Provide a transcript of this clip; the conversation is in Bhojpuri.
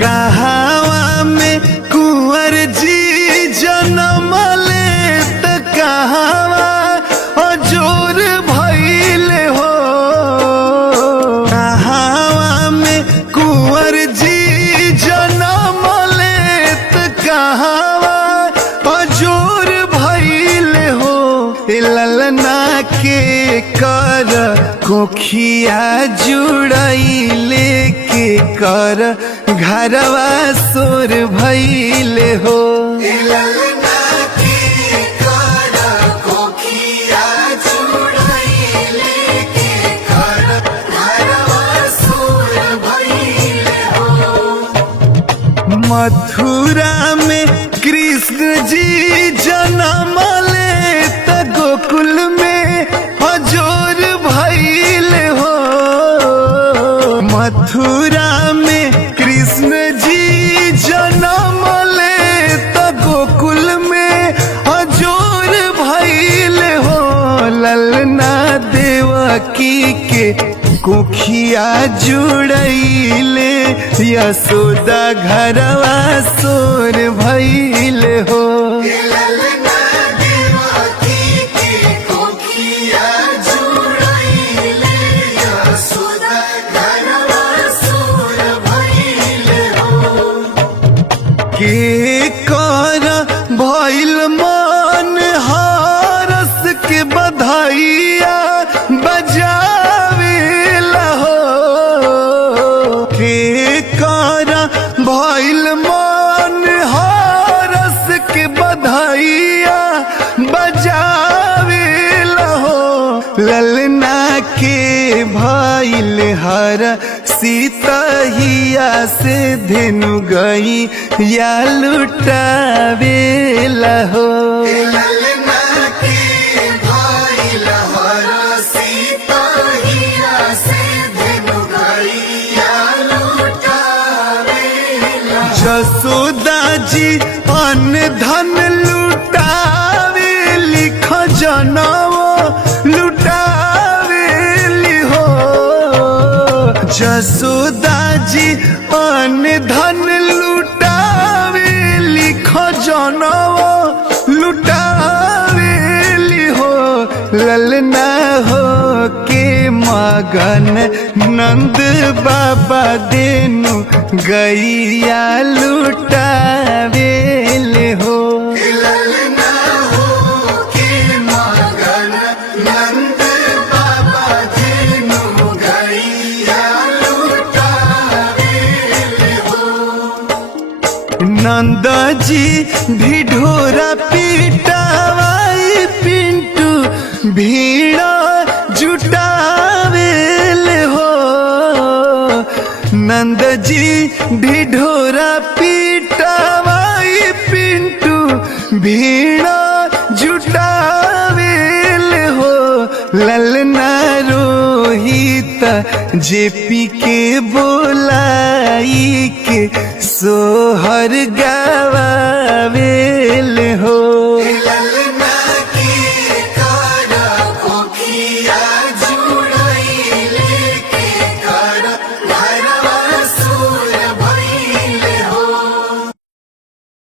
कहावा में कुंवर जी जन्म ले त कहावा अजोर भइले हो। कहावा में कुंवर जी जन्म ले त कहावा अजोर भइले हो। ललना के कर कोखिया जुड़ैले के कर घरवा सोर भइले हो। ललना के कर कोखिया जुड़ैले के कर घरवा सोर भइले हो। मथुरा में कृष्ण जी जन्म ले त गोकुल में अजोर भइले हो। मथुरा में कृष्ण जी जन्म ले त गोकुल में अजोर भइले हो। ललना देवकी के कोखिया जुड़ैले यशोदा घरवा सोर भइले हो। ललना देवकी के कोखिया जुड़ैले यशोदा घरवा सोर भइले हो। के कर भइल मन हरस के बधाइया बजावेला हो। के कर भइल मन हरस के बधाइया बजावेला हो। ललना के भइल हर सीतहिया से धेनु गई या लुटावेला हो। ललना के भइल हर सीतहिया से धेनु गइया लुटावेला। जसोदा जी अन्न धन लुटावे लिख जनवो लुटावेली हो। जसोदा जी अन्न धन लुटावे लिख जनवो लुटावेली हो। ललना हो के मगन नंद बाबा देनु गैया लुटावेले हो। ललना हो के मगन नंद बाबा धेनु गइया लुटावेले हो। नंद जी भी ढोरा पीटावाई पिंटू भीड़ जुटावेले हो। नंद जी भी ढोरा पीटावाई पिंटू भीड़ जुटावेले हो। ललना रोहित जेपी के बोलाई के सोहर गवावेले हो।